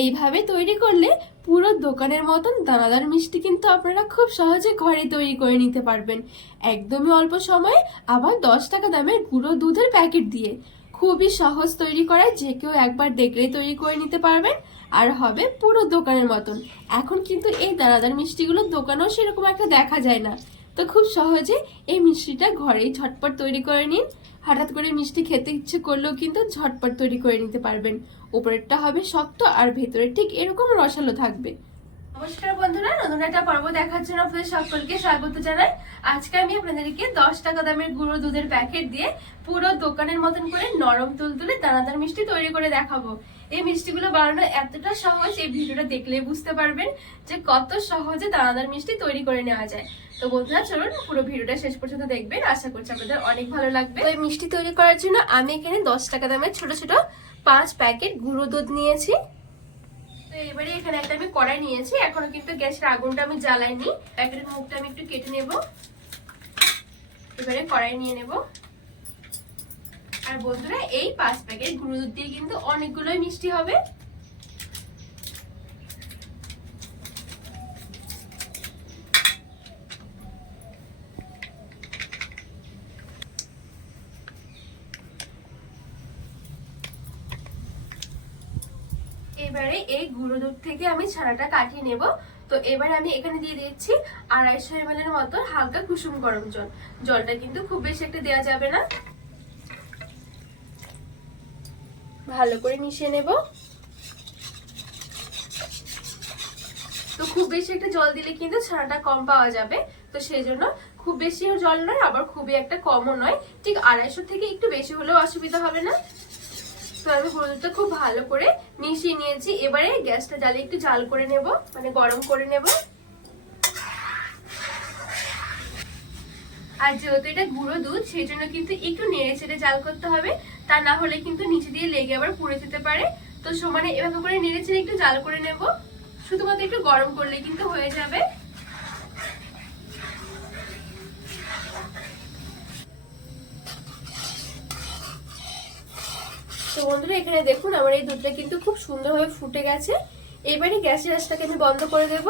এইভাবে তৈরি করলে পুরো দোকানের মতন দানাদার মিষ্টি কিন্তু আপনারা খুব সহজে ঘরে তৈরি করে নিতে পারবেন। একদমই অল্প সময়ে আবার দশ টাকা দামের গুঁড়ো দুধের প্যাকেট দিয়ে খুবই সহজ তৈরি করা যে কেউ একবার দেখলেই তৈরি করে নিতে পারবেন। আর হবে পুরো দোকানের মতন। এখন কিন্তু এই দানাদার মিষ্টিগুলো দোকানেও সেরকম একটা দেখা যায় না। তো খুব সহজে এই মিষ্টিটা ঘরেই ঝটপট তৈরি করে নিন। হঠাৎ করে মিষ্টি খেতে ইচ্ছে করলেও কিন্তু ঝটপট তৈরি করে নিতে পারবেন। উপরেরটা হবে শক্ত আর ভেতরে ঠিক এরকম রসালো থাকবে। নমস্কার বন্ধুরা, নতুন একটা পর্ব দেখার জন্য আপনাদের সকলকে স্বাগত জানাই। আজকে আমি আপনাদেরকে দশ টাকা দামের গুঁড়ো দুধের প্যাকেট দিয়ে পুরো দোকানের মতন করে নরম তুলতুলে দানাদার মিষ্টি তৈরি করে দেখাবো। এই মিষ্টিগুলো বানানো এতটা সহজ, এই ভিডিওটা দেখলেই বুঝতে পারবেন যে কত সহজে দানাদার মিষ্টি তৈরি করে নেওয়া যায়। তো বন্ধুরা চলুন পুরো ভিডিওটা শেষ পর্যন্ত দেখবেন। আশা করছি আপনাদের অনেক ভালো লাগবে। তো মিষ্টি তৈরি করার জন্য আমি এখানে দশ টাকা দামের ছোট ছোট পাঁচ প্যাকেট গুঁড়ো দুধ নিয়েছি। তো এবারে এখানে একটা আমি কড়াই নিয়েছি। এখনও কিন্তু গ্যাসের আগুনটা আমি জ্বালাইনি। প্যাকেটের মুখটা আমি একটু কেটে নেব। এবারে কড়াই নিয়ে নেব। আর বন্ধুরা এই পাঁচ প্যাকেট গুঁড়ো দুধ দিয়ে কিন্তু অনেকগুলোই মিষ্টি হবে। এবারে এই গুঁড়ো দুধ থেকে আমি ছানাটা কাটিয়ে নেব। তো এবার আমি এখানে দিয়ে দিচ্ছি আড়াইশো এম এর মতো হালকা কুসুম গরম জল। জলটা কিন্তু খুব বেশি একটা দেওয়া যাবে না। ভালো করে মিশিয়ে নেব। তো খুব বেশি একটা জল দিলে কিন্তু ছানাটা কম পাওয়া যাবে। তো সেই জন্য খুব বেশিও জল নয়, আবার খুবই একটা কমও নয়। ঠিক আড়াইশো থেকে একটু বেশি হলেও অসুবিধা হবে না। আমি হলুদটা খুব ভালো করে মিশিয়ে নিয়েছি। এবারে গ্যাসটা জ্বালিয়ে একটু জাল করে নেব মানে গরম করে নেব। আর যেহেতু এটা গুঁড়ো দুধ, সেই জন্য কিন্তু একটু নেড়ে ছেড়ে জাল করতে হবে। তা না হলে কিন্তু নিচে দিয়ে লেগে আবার পুড়ে যেতে পারে। তো সমানে এভাবে করে নেড়ে ছেড়ে একটু জাল করে নেব। শুধুমাত্র একটু গরম করলে কিন্তু হয়ে যাবে। তো বন্ধুরা, এখানে দেখুন আমার এই দুধটা কিন্তু খুব সুন্দরভাবে ফুটে গেছে। এবারে গ্যাসের আঁচটাকে আমি বন্ধ করে দেব।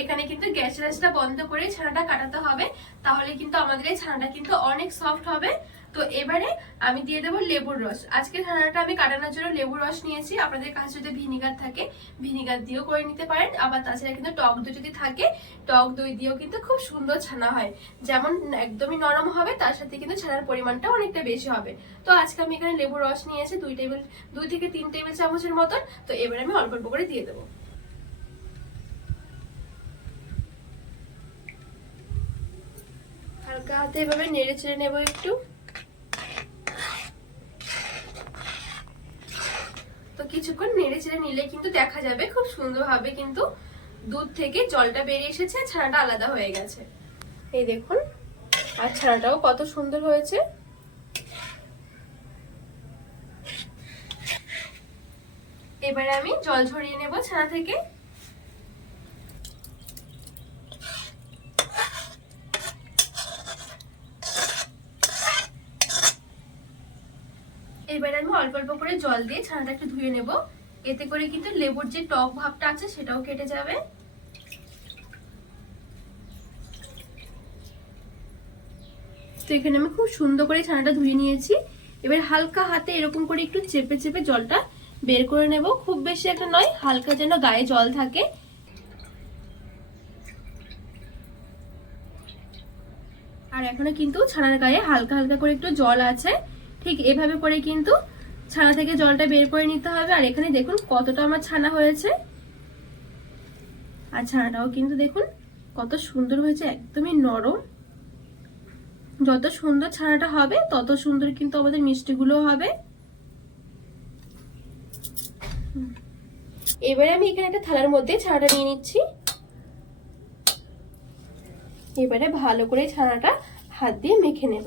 এখানে কিন্তু গ্যাসের আঁচটা বন্ধ করে ছানাটা কাটাতে হবে। তাহলে কিন্তু আমাদের এই ছানাটা কিন্তু অনেক সফট হবে। তো এবারে আমি দিয়ে দেবো লেবুর রস। আজকে ছানাটা আমি কাটানোর জন্য লেবুর রস নিয়েছি। আপনাদের কাছে যদি ভিনিগার থাকে, ভিনিগার দিয়েও করে নিতে পারেন। আবার তাছাড়া কিন্তু টক দই যদি থাকে, টক দই দিয়েও কিন্তু খুব সুন্দর ছানা হয়। যেমন একদমই নরম হবে, তার সাথে কিন্তু ছানার পরিমাণটা অনেকটা বেশি হবে। তো আজকে আমি এখানে লেবুর রস নিয়েছি দুই টেবিল দুই থেকে তিন টেবিল চামচের মতন, তো এবারে আমি অল্প অল্প করে দিয়ে দেবো। হালকা হাতে এভাবে নেড়ে চেড়ে নেব একটু তো কিছুক্ষণ নেড়ে চেড়ে নিলে কিন্তু দেখা যাবে খুব সুন্দরভাবে কিন্তু দুধ থেকে জলটা বেরিয়ে এসেছে ছানাটা আলাদা হয়ে গেছে। এই দেখুন, আর ছানাটাও কত সুন্দর হয়েছে। এবারে আমি জল ঝরিয়ে নেব ছানা থেকে। এবারে আমি অল্প অল্প করে জল দিয়ে ছানাটা একটু ধুয়ে নেব। এতে করে কিন্তু লেবুর যে টক ভাবটা আছে সেটাও কেটে যাবে। তো এখানে আমি খুব সুন্দর করে ছানাটা ধুয়ে নিয়েছি। এবার হালকা হাতে এরকম করে একটু চেপে চেপে জলটা বের করে নেব। খুব বেশি একটা নয়, হালকা যেন গায়ে জল থাকে। আর এখনও কিন্তু ছানার গায়ে হালকা হালকা করে একটু জল আছে। ঠিক এভাবে করে কিন্তু ছানা থেকে জলটা বের করে নিতে হবে। আর এখানে দেখুন কতটা আমার ছানা হয়েছে। আর ছানাটাও কিন্তু দেখুন কত সুন্দর হয়েছে, একদমই নরম। যত সুন্দর ছানাটা হবে, তত সুন্দর কিন্তু আমাদের মিষ্টিগুলো হবে। এবারে আমি এখানে একটা থালার মধ্যে ছানাটা নিয়ে নিচ্ছি। এবারে ভালো করে ছানাটা হাত দিয়ে মেখে নেব।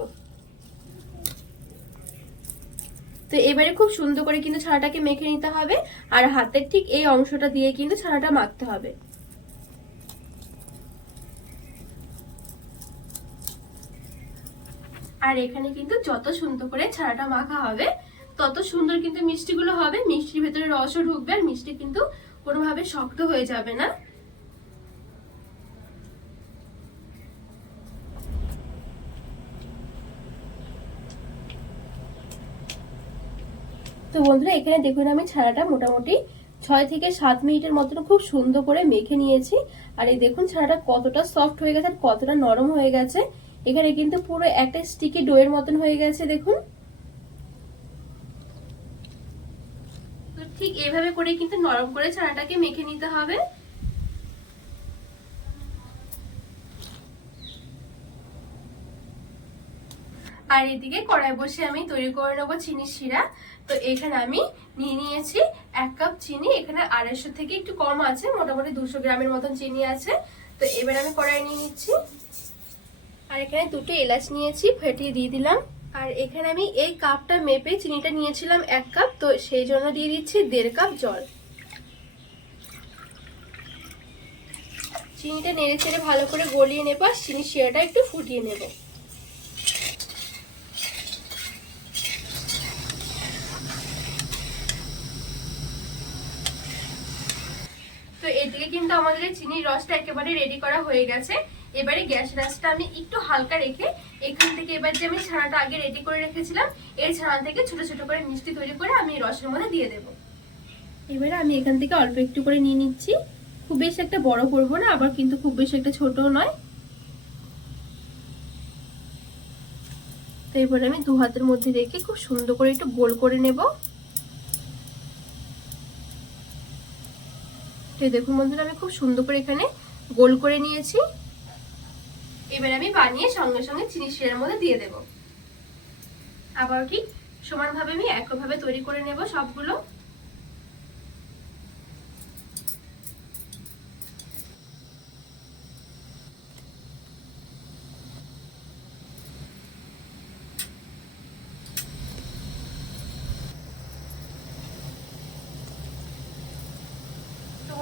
তো এবারে খুব সুন্দর করে কিন্তু ছানাটাকে মেখে নিতে হবে, আর হাতের ঠিক এই অংশটা দিয়ে কিন্তু ছানাটা মাখতে হবে। আর এখানে কিন্তু যত সুন্দর করে ছানাটা মাখা হবে, তত সুন্দর কিন্তু মিষ্টিগুলো হবে, মিষ্টির ভেতরে রসও ঢুকবে, আর মিষ্টি কিন্তু কোনোভাবে শক্ত হয়ে যাবে না। তো বন্ধুরা, এখানে দেখুন আমি ছানাটা মোটামুটি ছয় থেকে সাত মিনিটের মতন খুব সুন্দর করে মেখে নিয়েছি। আর এই দেখুন ছানাটা কতটা সফট হয়ে গেছে আর কতটা নরম হয়ে গেছে। এখানে কিন্তু পুরো একটা স্টিকি ডোয়ের মতন হয়ে গেছে, দেখুন। ঠিক এভাবে করে কিন্তু নরম করে ছানাটাকে মেখে নিতে হবে। আর এদিকে কড়াই বসে আমি তৈরি করে নেব চিনির শিরা। তো এখানে আমি নিয়ে নিয়েছি এক কাপ চিনি। এখানে আড়াইশো থেকে একটু কম আছে, মোটামুটি দুশো গ্রামের মতন চিনি আছে। তো এবার আমি কড়াই নিয়ে নিচ্ছি। আর এখানে দুটো এলাচ নিয়েছি, ফেটিয়ে দিয়ে দিলাম। আর এখানে আমি এই কাপটা মেপে চিনিটা নিয়েছিলাম এক কাপ, তো সেই জন্য দিয়ে দিচ্ছি দেড় কাপ জল। চিনিটা নেড়ে চেড়ে ভালো করে গলিয়ে নেব, আর চিনির শিরাটা একটু ফুটিয়ে নেব তো এদিকে কিন্তু আমাদের চিনির রসটা একেবারে রেডি করা হয়ে গেছে। এবারে গ্যাস রাসটা আমি একটু হালকা রেখে এখান থেকে এবার যে আমি ছানাটা আগে রেডি করে রেখেছিলাম, এই ছানা থেকে ছোট ছোট করে মিষ্টি তৈরি করে আমি রসের মধ্যে দিয়ে দেবো। এবারে আমি এখান থেকে অল্প একটু করে নিয়ে নিচ্ছি। খুব বেশি একটা বড় করব না, আবার কিন্তু খুব বেশি একটা ছোট নয়। তো এবারে আমি দু হাতের মধ্যে রেখে খুব সুন্দর করে একটু গোল করে নেব। তো দেখুন বন্ধুরা, আমি খুব সুন্দর করে এখানে গোল করে নিয়েছি। এবার আমি বানিয়ে সঙ্গে সঙ্গে চিনি শিরার মধ্যে দিয়ে দেব। আবার ঠিক সমানভাবে আমি একভাবে তৈরি করে নেব সবগুলো।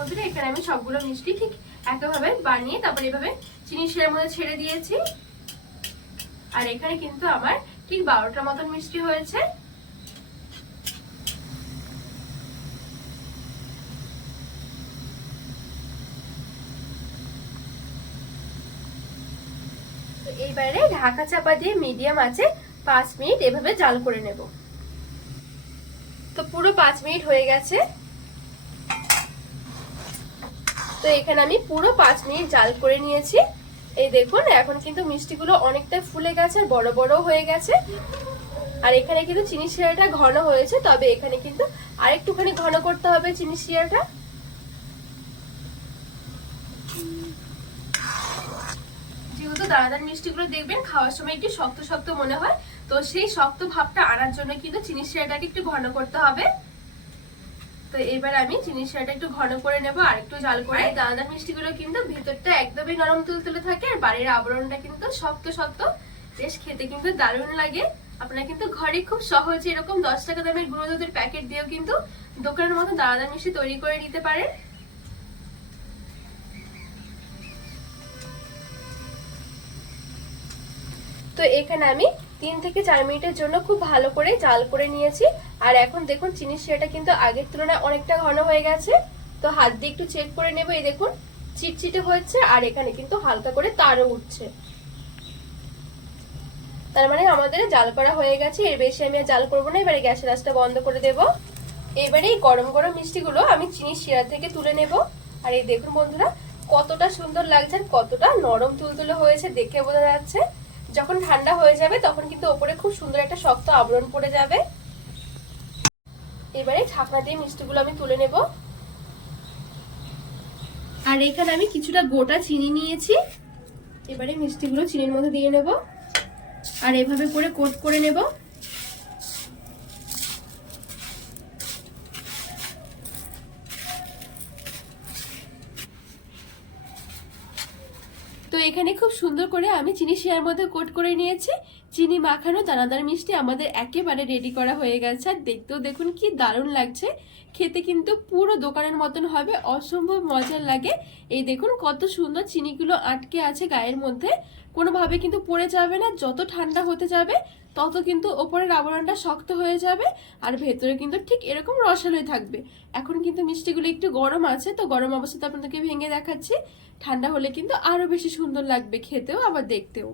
বন্ধুরা এখানে আমি সবগুলো মিষ্টি ঠিক একইভাবে বানিয়ে তারপর এভাবে চিনি শিরার মধ্যে ছেড়ে দিয়েছি। আর এখানে কিন্তু আমার ঠিক বারোটার মতন মিষ্টি হয়েছে। এইবারে ঢাকা চাপা দিয়ে মিডিয়াম আছে পাঁচ মিনিট এভাবে জাল করে নেব। তো পুরো পাঁচ মিনিট হয়ে গেছে। তো এখানে আমি পুরো পাঁচ মিনিট জাল করে নিয়েছি। এই দেখুন, এখন কিন্তু মিষ্টিগুলো অনেকটা ফুলে গেছে, আর বড় বড় হয়ে গেছে। আর এখানে কিন্তু চিনি শিরাটা ঘন হয়েছে, তবে এখানে কিন্তু আরেকটুখানি ঘন করতে হবে চিনি শিরাটা। যেহেতু দানাদার মিষ্টিগুলো দেখবেন, খাওয়ার সময় একটু শক্ত শক্ত মনে হয়, তো সেই শক্ত ভাবটা আনার জন্য কিন্তু চিনি শিরাটাকে একটু ঘন করতে হবে। তো এবার আমি শিরাটা একটু ঘন করে নেব আর একটু জাল করে দানাদার মিষ্টিগুলো কিন্তু ভিতরটা একদমই নরম তুলতুলে থাকে আর বাড়ির আবরণটা কিন্তু শক্ত শক্ত। বেশ খেতে কিন্তু দারুণ লাগে। আপনার কিন্তু ঘরে খুব সহজে এরকম দশ টাকা দামের গুঁড়ো দুধের প্যাকেট দিয়েও কিন্তু দোকানের মতো দানাদার মিষ্টি তৈরি করে নিতে পারেন। তো এখানে আমি তিন থেকে চার মিনিটের জন্য খুব ভালো করে জাল করে নিয়েছি। আর এখন দেখুন চিনি শিরাটা কিন্তু আগের তুলনায় অনেকটা ঘন হয়ে গেছে। তো হাত দিয়ে একটু চেক করে নেব। এই দেখুন, চিটচিটে হচ্ছে আর এখানে কিন্তু হালকা করে তারও উঠছে। তার মানে আমাদের জাল করা হয়ে গেছে। এর বেশি আমি আর জাল করব না। এবারে গ্যাসের আঁচটা বন্ধ করে দেব। এবারে এই গরম গরম মিষ্টিগুলো আমি চিনি শিরা থেকে তুলে নেব। আর এই দেখুন বন্ধুরা, কতটা সুন্দর লাগছে কতটা নরম তুলতুলে হয়েছে দেখে বোঝা যাচ্ছে। যখন ঠান্ডা হয়ে যাবে, তখন কিন্তু ওপরে খুব সুন্দর একটা শক্ত আবরণ পড়ে যাবে। এবারে ছাকনা দিয়ে মিষ্টিগুলো আমি তুলে নেব। আর এখানে আমি কিছুটা গোটা চিনি নিয়েছি। এবারে মিষ্টিগুলো চিনির মধ্যে দিয়ে নেব। আর এভাবে করে কোট করে নেব। এখানে খুব সুন্দর করে আমি চিনি শেয়ার মধ্যে কোট করে নিয়েছি। চিনি মাখানো দানাদার মিষ্টি আমাদের একেবারে রেডি করা হয়ে গেছে। আর দেখতেও দেখুন কি দারুণ লাগছে। খেতে কিন্তু পুরো দোকানের মতন হবে, অসম্ভব মজার লাগে। এই দেখুন কত সুন্দর চিনিগুলো আটকে আছে গায়ের মধ্যে। কোনোভাবে কিন্তু পড়ে যাবে না, যত ঠান্ডা হতে যাবে তত কিন্তু ওপরের আবরণটা শক্ত হয়ে যাবে আর ভেতরে কিন্তু ঠিক এরকম রসালোই থাকবে। এখন কিন্তু মিষ্টিগুলো একটু গরম আছে, তো গরম অবস্থাতে আপনাদেরকে ভেঙে দেখাচ্ছি। ঠান্ডা হলে কিন্তু আরও বেশি সুন্দর লাগবে খেতেও, আবার দেখতেও।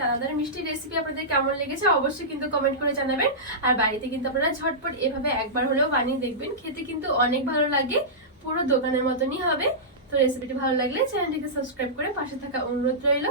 দাদাদের মিষ্টি রেসিপি আপনাদের কেমন লেগেছে অবশ্যই কিন্তু কমেন্ট করে জানাবেন। আর বাড়িতে কিন্তু আপনারা ঝটপট এভাবে একবার হলেও বানিয়ে দেখবেন, খেতে কিন্তু অনেক ভালো লাগে, পুরো দোকানের মতনই হবে। তো রেসিপিটি ভালো লাগলে চ্যানেলটিকে সাবস্ক্রাইব করে পাশে থাকা অনুরোধ রইল।